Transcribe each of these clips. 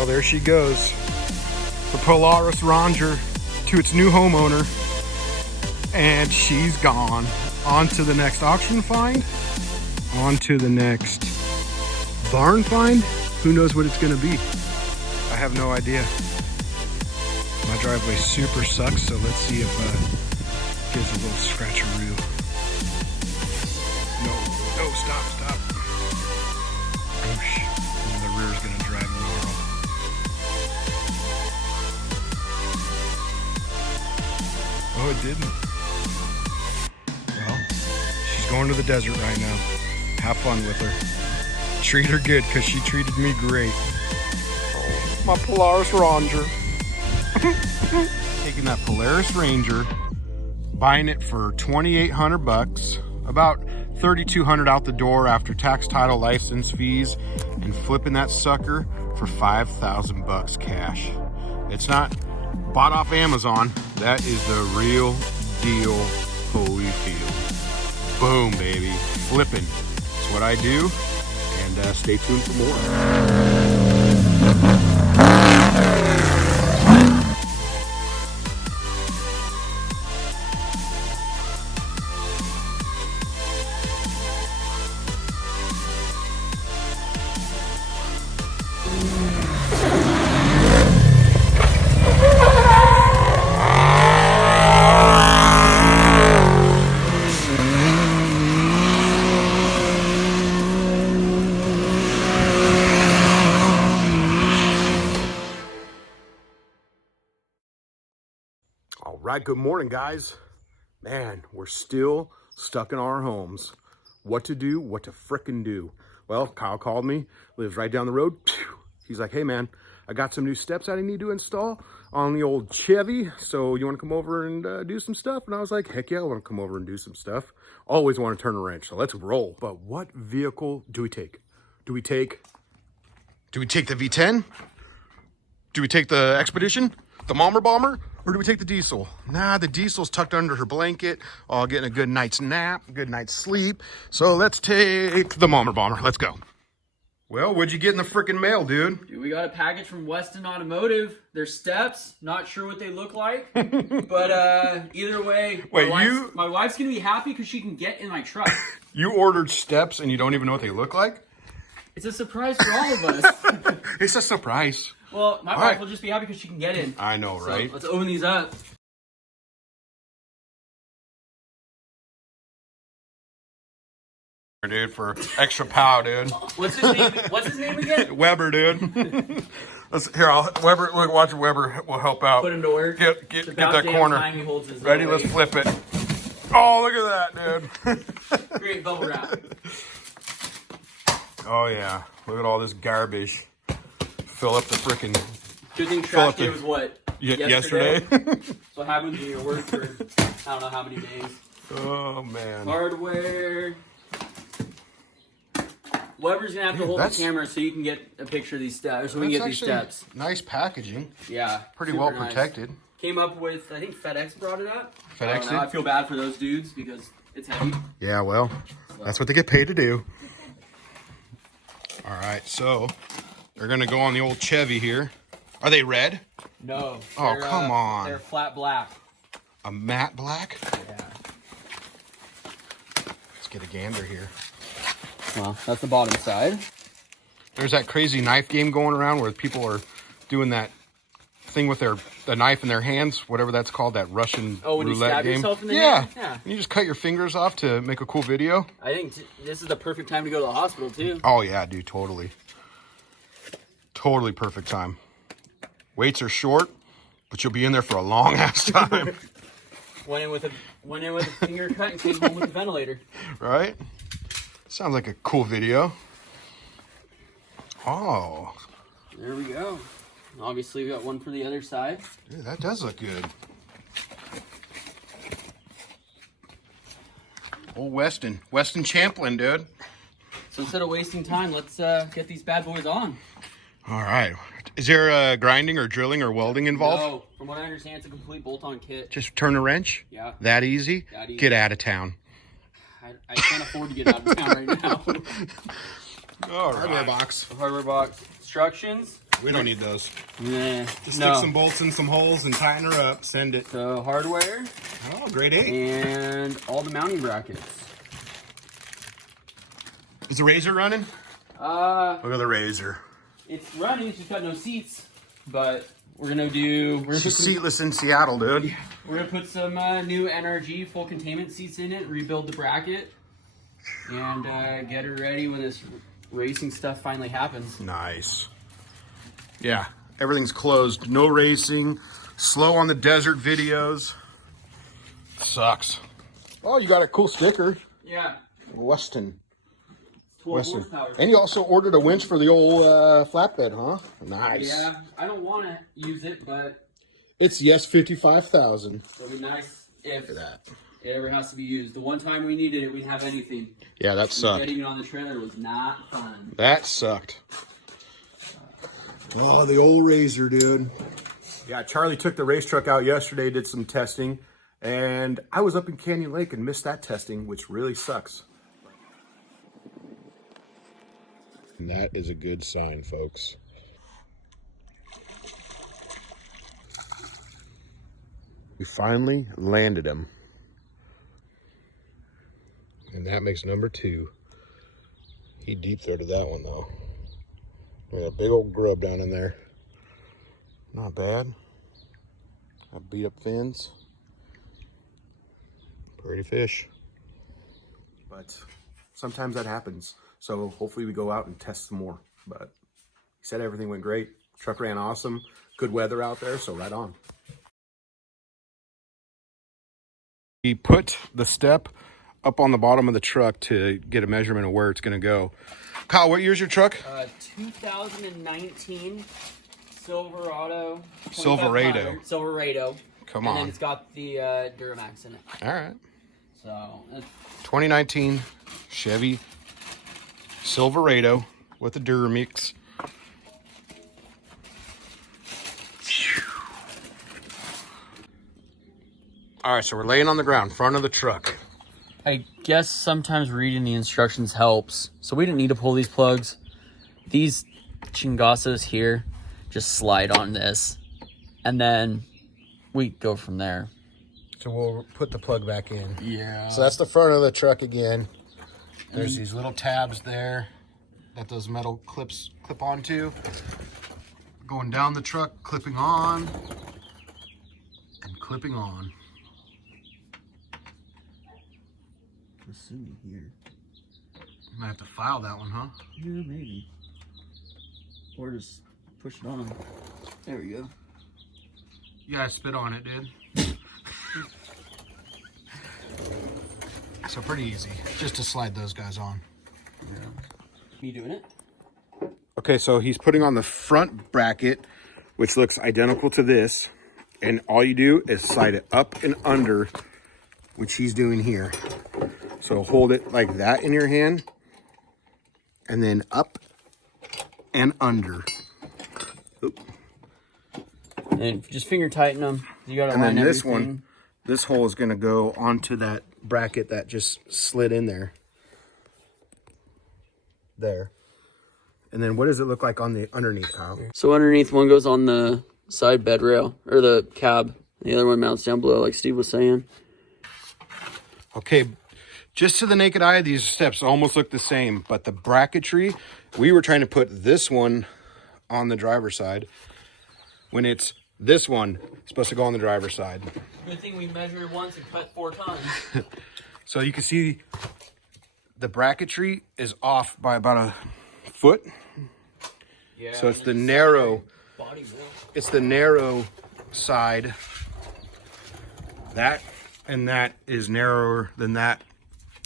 Well, there she goes. The Polaris Ranger to its new homeowner. And she's gone. On to the next auction find. On to the next barn find. Who knows what it's gonna be? I have no idea. My driveway super sucks, so let's see if it gives a little scratcheroo. No, stop. Oosh. The rear's gonna drive gnarl. Oh, it didn't. Well, she's going to the desert right now. Have fun with her. Treat her good, because she treated me great. Oh, my Polaris Ranger. Taking that Polaris Ranger, buying it for $2,800, about $3,200 out the door after tax, title, license fees, and flipping that sucker for $5,000 cash. It's not bought off Amazon. That is the real deal Holyfield. Boom, baby. Flipping. That's what I do. And stay tuned for more. All right, good morning, guys. Man, we're still stuck in our homes. What to do, what to frickin' do. Well, Kyle called me, lives right down the road. He's like, hey man, I got some new steps that I need to install on the old Chevy. So you wanna come over and do some stuff? And I was like, heck yeah, I wanna come over and do some stuff. Always wanna turn a wrench, so let's roll. But what vehicle do we take? Do we take the V10? Do we take the Expedition? The Bomber? Or do we take the diesel? Nah, the diesel's tucked under her blanket, all getting a good night's nap, good night's sleep. So let's take the Bomber. Let's go. Well, what'd you get in the freaking mail, dude? Dude, we got a package from Westin Automotive. They're steps. Not sure what they look like. But either way, my wife's going to be happy because she can get in my truck. You ordered steps and you don't even know what they look like? It's a surprise for all of us. It's a surprise. Well, my wife will just be happy because she can get in. I know, right? So let's open these up. Dude, for extra pow, dude. What's his name again? Weber, dude. Weber, watch Weber will help out. Put him to work. Get that corner. He holds his Ready? Let's flip it. Oh, look at that, dude. Great bubble wrap. Oh yeah, look at all this garbage. Fill up the freaking. Good thing trash day was what? Yesterday? So what happens when you work for I don't know how many days. Oh man. Hardware. Weber's gonna have to hold the camera so you can get a picture of these steps, so we can get these steps. Nice packaging. Yeah. Pretty well protected. Nice. Came up with, I think FedEx brought it up. FedEx did? I feel bad for those dudes because it's heavy. Yeah, well, that's what they get paid to do. All right, so they're gonna go on the old Chevy here. Are they red? No. Oh, come on. They're flat black. A matte black? Yeah. Let's get a gander here. Well, that's the bottom side. There's that crazy knife game going around where people are doing that thing with the knife in their hands, whatever that's called, that Russian when you roulette stab game. Yourself in the hand? Yeah. You just cut your fingers off to make a cool video. I think this is the perfect time to go to the hospital too. Oh yeah, dude, totally. Totally perfect time. Waits are short, but you'll be in there for a long ass time. Went in with a finger cut and came home with a ventilator. Right? Sounds like a cool video. Oh. There we go. Obviously, we got one for the other side. Dude, that does look good. Old Westin Champlin, dude. So instead of wasting time, let's get these bad boys on. All right. Is there grinding or drilling or welding involved? No. From what I understand, it's a complete bolt-on kit. Just turn a wrench? Yeah. That easy? That easy. Get out of town. I can't afford to get out of town right now. All right. Hardware box. Hardware box. Instructions. We don't need those. Nah, Just stick some bolts in some holes and tighten her up. Send it. So hardware. Oh, grade 8. And all the mounting brackets. Is the Razor running? Look at the Razor. It's running. It's just got no seats. But we're gonna do. She's seatless in Seattle, dude. Yeah, we're gonna put some new NRG full containment seats in it. Rebuild the bracket. And get her ready when this racing stuff finally happens. Nice. Yeah, everything's closed. No racing. Slow on the desert videos. Sucks. Oh, you got a cool sticker. Yeah. Westin. 12 horsepower. And you also ordered a winch for the old flatbed, huh? Nice. Yeah, I don't want to use it, but it's yes 55,000. It'll be nice if that. It ever has to be used. The one time we needed it, we didn't have anything. Yeah, that sucked. Getting it on the trailer was not fun. That sucked. Oh, the old Razor, dude. Yeah, Charlie took the race truck out yesterday, did some testing, and I was up in Canyon Lake and missed that testing, which really sucks. And that is a good sign, folks. We finally landed him. And that makes number 2. He deep throated that one, though. With a big old grub down in there. Not bad. I beat up fins. Pretty fish. But sometimes that happens. So hopefully we go out and test some more. But he said everything went great. Truck ran awesome. Good weather out there, so right on. He put the step up on the bottom of the truck to get a measurement of where it's going to go. Kyle, what year's your truck? 2019 Silverado. Silverado. Come on. And then it's got the Duramax in it. All right. So 2019 Chevy Silverado with the Duramax. All right, so we're laying on the ground, front of the truck. I guess sometimes reading the instructions helps. So we didn't need to pull these plugs. These chingasos here just slide on this, and then we go from there. So we'll put the plug back in. Yeah. So that's the front of the truck again. There's these little tabs there that those metal clips clip onto. Going down the truck, clipping on and clipping on. Assuming here. Might have to file that one, huh? Yeah, maybe. Or just push it on. There we go. Yeah, I spit on it, dude. So pretty easy, just to slide those guys on. Yeah. Me doing it? Okay, so he's putting on the front bracket, which looks identical to this. And all you do is slide it up and under, which he's doing here. So hold it like that in your hand, and then up and under. Oop. And just finger tighten them. You gotta and line then this everything. one, this hole is gonna go onto that bracket that just slid in there. There. And then what does it look like on the underneath, Kyle? So underneath, one goes on the side bed rail, or the cab. The other one mounts down below, like Steve was saying. Okay, just to the naked eye, these steps almost look the same, but the bracketry, we were trying to put this one on the driver's side when it's this one supposed to go on the driver's side. Good thing we measured once and cut 4 times. So you can see the bracketry is off by about a foot. Yeah. So it's the narrow, body wheel. it's the narrow side. That and that is narrower than that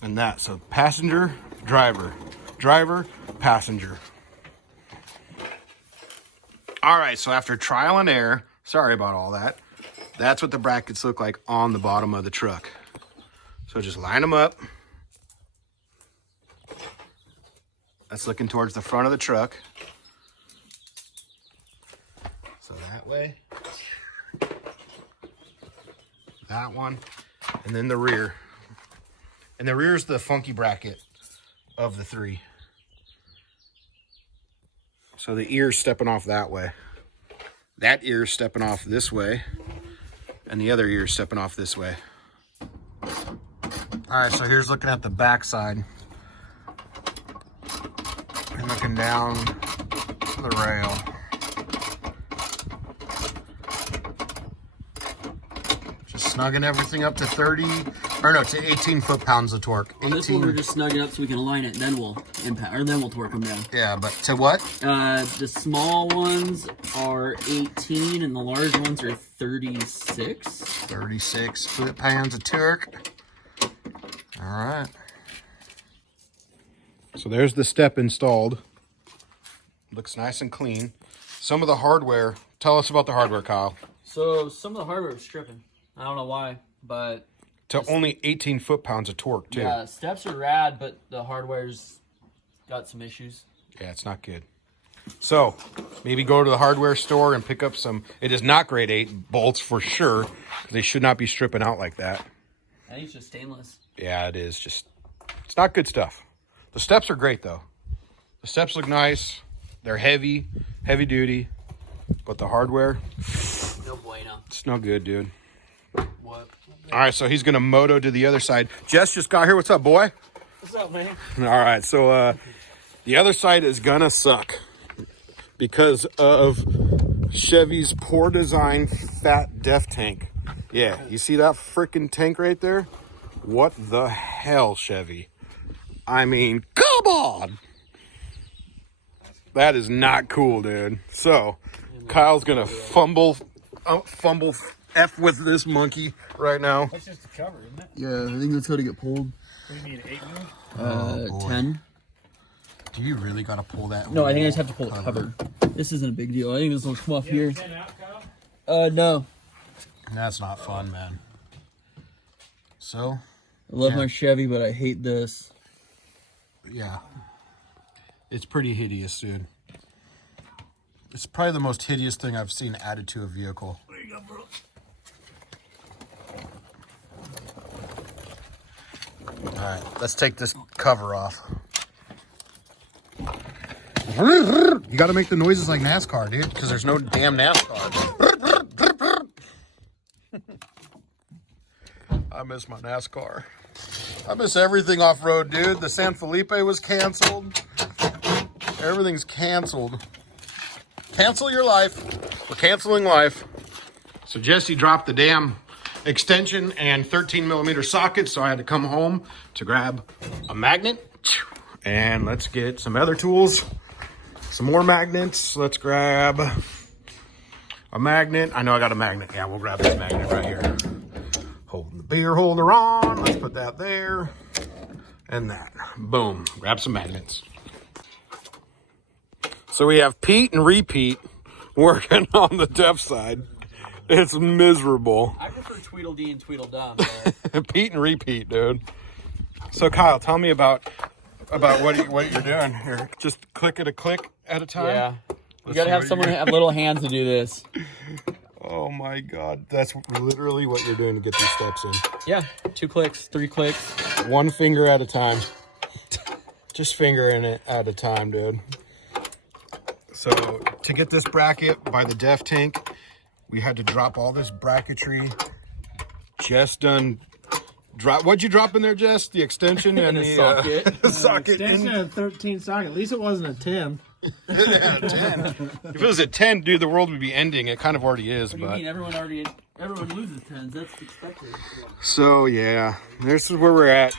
and that. So passenger, driver, driver, passenger. All right, so after trial and error, sorry about all that, that's what the brackets look like on the bottom of the truck. So just line them up. That's looking towards the front of the truck. So that way. That one. And then the rear. And the rear is the funky bracket of the 3. So the ear's stepping off that way. That ear's stepping off this way. And the other ear's stepping off this way. All right, so here's looking at the back side. And looking down the rail. Just snugging everything up to 18 foot-pounds of torque. On this one, we're just snugging up so we can align it, then we'll torque them down. Yeah, but to what? The small ones are 18 and the large ones are 36. 36 foot-pounds of torque. All right. So there's the step installed. Looks nice and clean. Some of the hardware. Tell us about the hardware, Kyle. So some of the hardware was stripping. I don't know why, but To only 18 foot-pounds of torque, too. yeah, steps are rad, but the hardware's got some issues. Yeah, it's not good. So maybe go to the hardware store and pick up some. It is not grade 8 bolts for sure. They should not be stripping out like that. I think it's just stainless. Yeah, it is. It's not good stuff. The steps are great, though. The steps look nice. They're heavy duty. But the hardware, No bueno. it's no good, dude. What? All right, so he's going to moto to the other side. Jess just got here. What's up, boy? What's up, man? All right, so the other side is going to suck because of Chevy's poor design fat def tank. Yeah, you see that freaking tank right there? What the hell, Chevy? I mean, come on! That is not cool, dude. So, Kyle's going to fumble F with this monkey right now. That's just a cover, isn't it? Yeah, I think that's how to get pulled. What do you need, 8 mil? 10. Do you really got to pull that? No, I think I just have to pull the cover. This isn't a big deal. I think this will come off here. 10 out, Kyle? No. That's not fun, man. So, I love my Chevy, but I hate this. yeah. It's pretty hideous, dude. It's probably the most hideous thing I've seen added to a vehicle. There you go, bro. All right, let's take this cover off. You got to make the noises like NASCAR, dude, because there's no damn NASCAR. I miss my NASCAR. I miss everything off-road, dude. The San Felipe was canceled. Everything's canceled. Cancel your life. We're canceling life. So Jesse dropped the damn extension and 13 millimeter socket, so I had to come home to grab a magnet. And let's get some other tools. Some more magnets. Let's grab a magnet. I know I got a magnet. Yeah, we'll grab this magnet right here. Holding the beer holder on. Let's put that there. And that. Boom. Grab some magnets. So we have Pete and Repeat working on the def side. It's miserable. I prefer Tweedledee and Tweedledum. Pete and Repeat, dude. So Kyle, tell me about what you're doing here. Just click at a click at a time. Yeah. You gotta have someone have little hands to do this. Oh my God, that's literally what you're doing to get these steps in. Yeah, 2 clicks, 3 clicks. One finger at a time. Just fingering it at a time, dude. So to get this bracket by the def tank, we had to drop all this bracketry. Jess done drop. What'd you drop in there, Jess? The extension and the socket. The socket. Extension and a 13 socket. At least it wasn't a 10. Yeah, 10. If it was a 10, dude, the world would be ending. It kind of already is, What do you but mean? Everyone loses 10s. That's expected. so yeah, this is where we're at.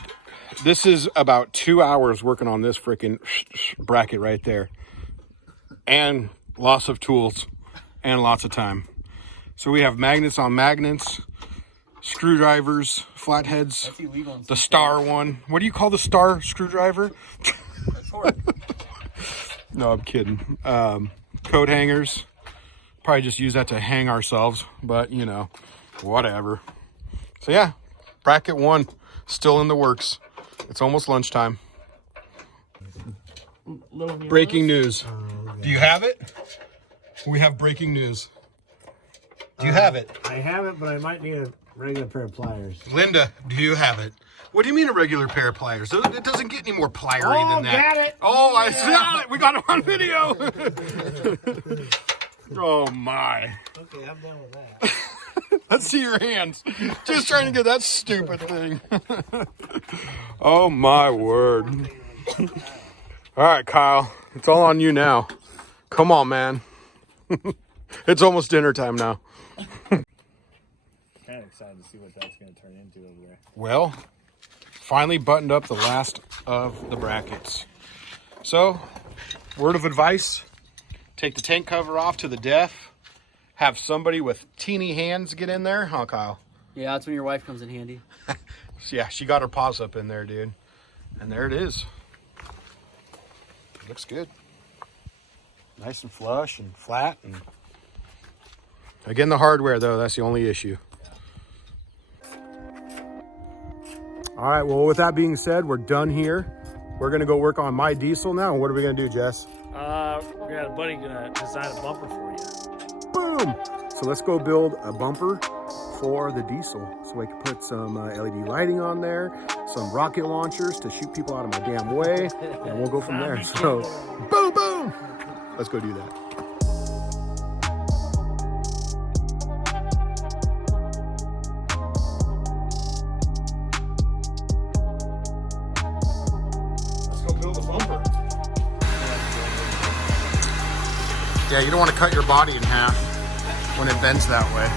This is about 2 hours working on this freaking bracket right there, and lots of tools and lots of time. So we have magnets on magnets, screwdrivers, flatheads, That's illegal in the some star one. What do you call the star screwdriver? states. That's horrible. No, I'm kidding. Coat hangers. Probably just use that to hang ourselves, but you know, whatever. So yeah, bracket 1 still in the works. It's almost lunchtime. Breaking news. Do you have it? We have breaking news. Do you have it? I have it, but I might need a Regular pair of pliers. Linda, do you have it? What do you mean a regular pair of pliers? It doesn't get any more pliering than that. Got it. Oh, I saw it. We got it on video. Oh, my. Okay, I'm done with that. Let's see your hands. Just trying to get that stupid thing. Oh, my word. All right, Kyle. It's all on you now. Come on, man. It's almost dinner time now. Kind of excited to see what that's going to turn into over there. Well, finally buttoned up the last of the brackets. So, word of advice, take the tank cover off to the deaf. Have somebody with teeny hands get in there. Huh, Kyle? Yeah, that's when your wife comes in handy. Yeah, she got her paws up in there, dude. And there it is. Looks good. Nice and flush and flat. And again, the hardware, though, that's the only issue. All right, well, with that being said, we're done here. We're going to go work on my diesel now. What are we going to do, Jess? We got a buddy going to design a bumper for you. Boom! So let's go build a bumper for the diesel. So we can put some LED lighting on there, some rocket launchers to shoot people out of my damn way, and we'll go from there. So, boom, boom! Let's go do that. Let's go build a bumper. Yeah, you don't want to cut your body in half when it bends that way.